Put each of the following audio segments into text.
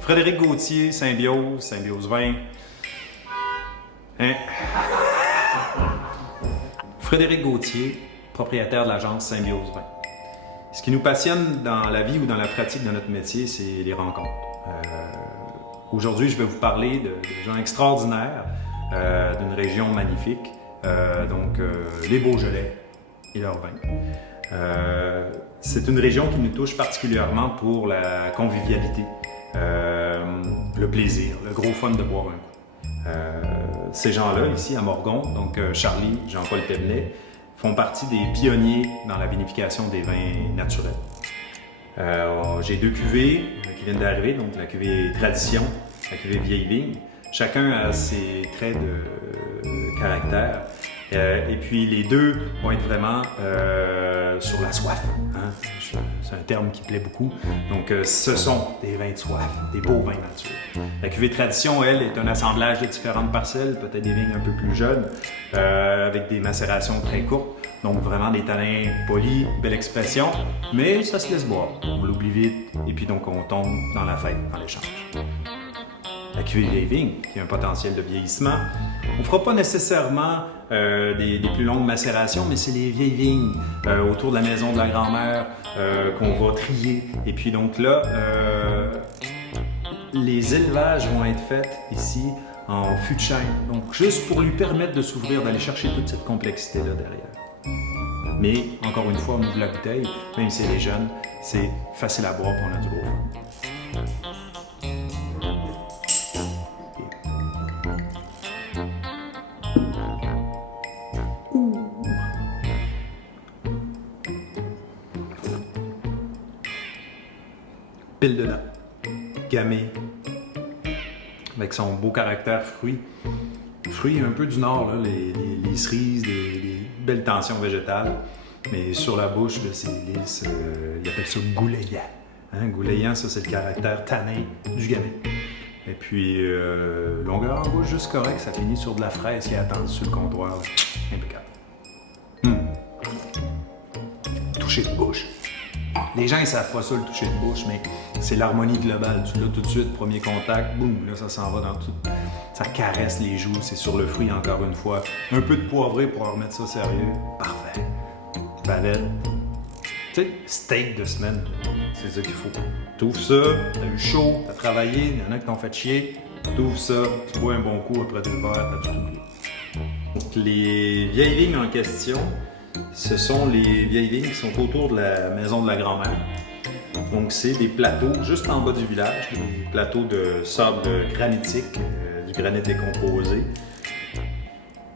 Frédéric Gauthier, Symbiose, Symbiose Vin. Hein? Frédéric Gauthier, propriétaire de l'agence Symbiose Vin. Ce qui nous passionne dans la vie ou dans la pratique de notre métier, c'est les rencontres. Aujourd'hui, je vais vous parler de gens extraordinaires, d'une région magnifique, les Beaujolais et leur vin. C'est une région qui nous touche particulièrement pour la convivialité, le plaisir, le gros fun de boire un coup. Ces gens-là, ici à Morgon, donc Charlie, Jean-Paul Pévenet, font partie des pionniers dans la vinification des vins naturels. J'ai deux cuvées qui viennent d'arriver, donc la cuvée Tradition, la cuvée Vieille Vigne. Chacun a ses traits de caractère. Et puis les deux vont être vraiment sur la soif. Hein? C'est un terme qui plaît beaucoup. Donc ce sont des vins de soif, des beaux vins naturels. La cuvée Tradition, elle, est un assemblage de différentes parcelles, peut-être des vignes un peu plus jeunes, avec des macérations très courtes. Donc vraiment des tanins polis, belle expression, mais ça se laisse boire. On l'oublie vite et puis donc on tombe dans la fête, dans l'échange. La cuvée Vieille Vigne, qui a un potentiel de vieillissement. On ne fera pas nécessairement des plus longues macérations, mais c'est les vieilles vignes autour de la maison de la grand-mère qu'on va trier. Et puis donc là, les élevages vont être faits ici en fût de chêne. Donc juste pour lui permettre de s'ouvrir, d'aller chercher toute cette complexité-là derrière. Mais encore une fois, on ouvre la bouteille, même si elle est jeune, c'est facile à boire pour on a du beau vin. Pile dedans, gamay, avec son beau caractère fruit. Fruit un peu du nord, là, les cerises, des belles tensions végétales. Mais sur la bouche, c'est lisse, ils appellent ça goulayant. Hein? Goulayant, ça c'est le caractère tanin du gamay. Et puis, longueur en bouche juste correct, ça finit sur de la fraise qui est attendue sur le comptoir. Impeccable. Toucher de bouche. Les gens, ils savent pas ça, le toucher de bouche, mais c'est l'harmonie globale. Tu l'as tout de suite, premier contact, boum, là, ça s'en va dans tout. Ça caresse les joues, c'est sur le fruit, encore une fois. Un peu de poivré pour remettre ça sérieux. Parfait. Palette. Tu sais, steak de semaine, c'est ça qu'il faut. T'ouvres ça, t'as eu chaud, t'as travaillé, il y en a qui t'ont fait chier. T'ouvres ça, tu bois un bon coup, après 2 verres, t'as tout oublié. Donc, les vieilles vignes en question, ce sont les vieilles vignes qui sont autour de la maison de la grand-mère. Donc, c'est des plateaux juste en bas du village, des plateaux de sable granitique, du granit décomposé.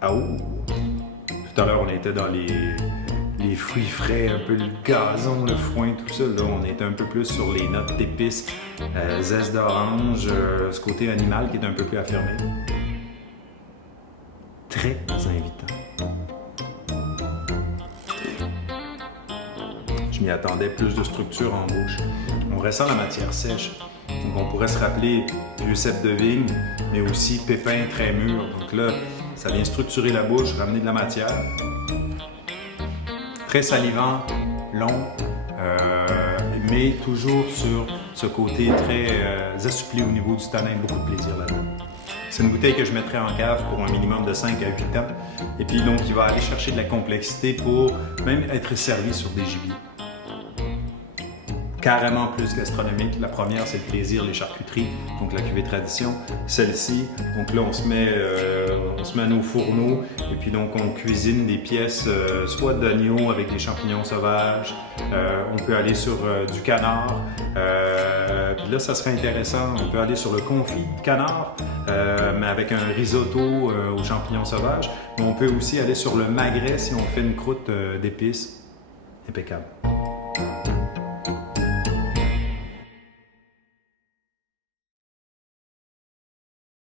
Ah oh! Tout à l'heure, on était dans les fruits frais, un peu le gazon, le foin, tout ça. Là, on était un peu plus sur les notes d'épices, zeste d'orange, ce côté animal qui est un peu plus affirmé. Très invitant. Je m'y attendais, plus de structure en bouche. On ressent la matière sèche. Donc on pourrait se rappeler vieux cep de vigne, mais aussi pépins très mûrs. Donc là, ça vient structurer la bouche, ramener de la matière. Très salivant, long, mais toujours sur ce côté très assoupli au niveau du tanin, beaucoup de plaisir là-dedans. C'est une bouteille que je mettrais en cave pour un minimum de 5 à 8 ans. Et puis donc, il va aller chercher de la complexité pour même être servi sur des gibiers. Carrément plus gastronomique. La première, c'est le plaisir, les charcuteries, donc la cuvée Tradition. Celle-ci, donc là, on se met à nos fourneaux et puis donc on cuisine des pièces soit d'agneau avec des champignons sauvages. On peut aller sur du canard. Puis là, ça serait intéressant. On peut aller sur le confit de canard, mais avec un risotto aux champignons sauvages. Mais on peut aussi aller sur le magret si on fait une croûte d'épices. Impeccable.